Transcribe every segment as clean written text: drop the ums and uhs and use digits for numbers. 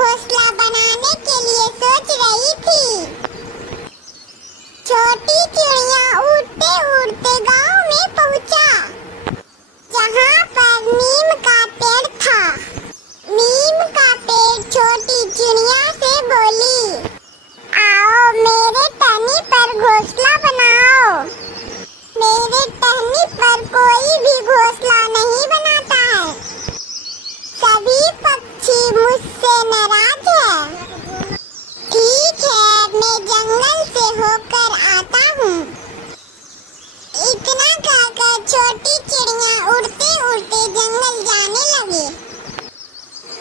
घोंसला बनाने के लिए सोच रही थी। छोटी चिड़िया उड़ते उड़ते गांव में पहुंचा, जहां पर नीम का पेड़ था। नीम का पेड़ छोटी चिड़िया से बोली, आओ मेरे टहनी पर घोंसला बनाओ। मेरे टहनी पर कोई भी घोंसला नहीं बनाता है। सभी पक्षी मुझसे नाराज है। ठीक है, मैं जंगल से होकर आता हूँ। इतना कहकर छोटी चिड़िया उड़ते उड़ते जंगल जाने लगी।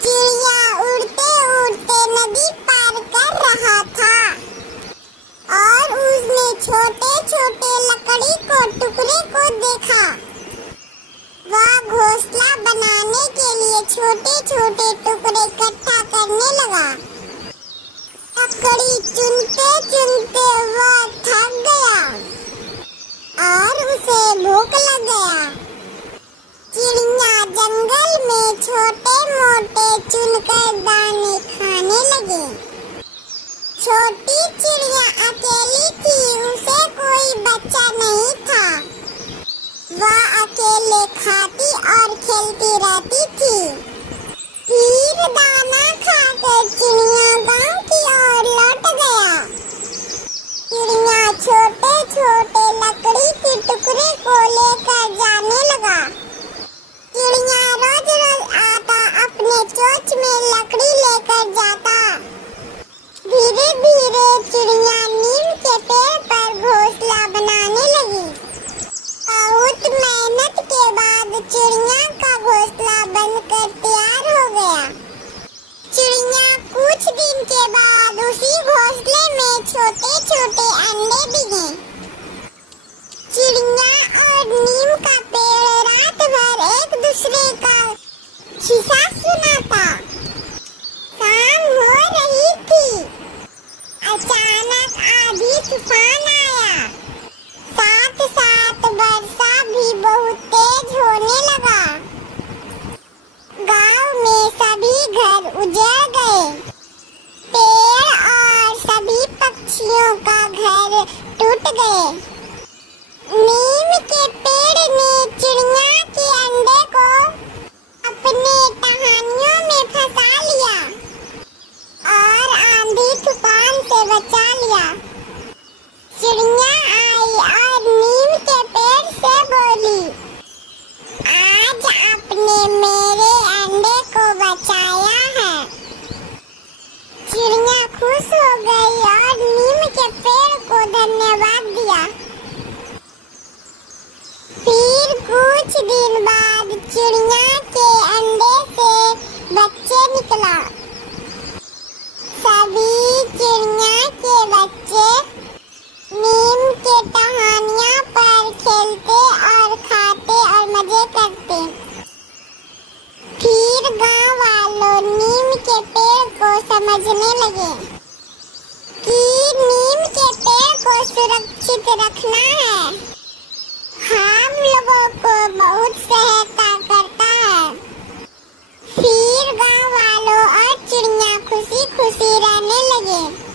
चिड़िया उड़ते उड़ते नदी पार कर रहा था और उसने छोटे छोटे लकड़ी को टुकड़े को देखा। वह घोंसला बनाने के लिए छोटे छोटे टुकड़े इकट्ठा करने लगा। लकड़ी चुनते चुनते वह थक गया और उसे भूख लग गया। चिड़िया जंगल में छोटे मोटे चुनकर दाने खाने लगी। छोटी चिड़िया अकेली थी, उसे कोई बच्चा नहीं था। वह अकेले खाती और खेलती रहती थी। फिर दाना खाकर चिड़िया गांव की ओर लौट गया। चिड़िया छोटे छोटे लकड़ी के टुकड़े को लेकर जाने लगा। चिड़िया रोज रोज आता, अपने चोंच में लकड़ी लेकर जाता। धीरे धीरे चिड़िया नीम के पेड़ पर घोंसला बनाने लगी। बहुत मेहनत के बाद चिड़िया का घोंसला बनकर तैयार हो गया। चिड़िया कुछ दिन के बाद उसी घोंसले में छोटे छोटे अंडे दिए। चिड़िया और नीम का पेड़ रात भर एक दूसरे का खिस्सा सुनाता। शाम हो रही थी, अचानक आंधी तूफान आया। साथ साथ वर्षा भी बहुत तेज होने लगा। गांव में सभी घर उजड़ गए। पेड़ और सभी पक्षियों का घर टूट गए। नीम के पेड़ ने चिड़िया के अंडे को अपने टहनियों में फंसा लिया और आंधी तूफान से बचा लिया। चिड़िया आई और नीम के पेड़ से बोली, आज आपने मेरे अंडे को बचाया है। चिड़िया खुश हो गई और नीम के पेड़ को धन्यवाद दिया। फिर कुछ दिन बाद चिड़िया के अंडे से बच्चे निकला। सभी चिड़िया के बच्चे नीम के टहनियों पर खेलते और खाते और मजे करते। फिर गांव वालों नीम के पेड़ को समझने लगे कि नीम के पेड़ को सुरक्षित रखना है। हम लोगों को बहुत सहायता करता है। फिर गांव वालों और चिड़िया खुशी खुशी रहने लगे।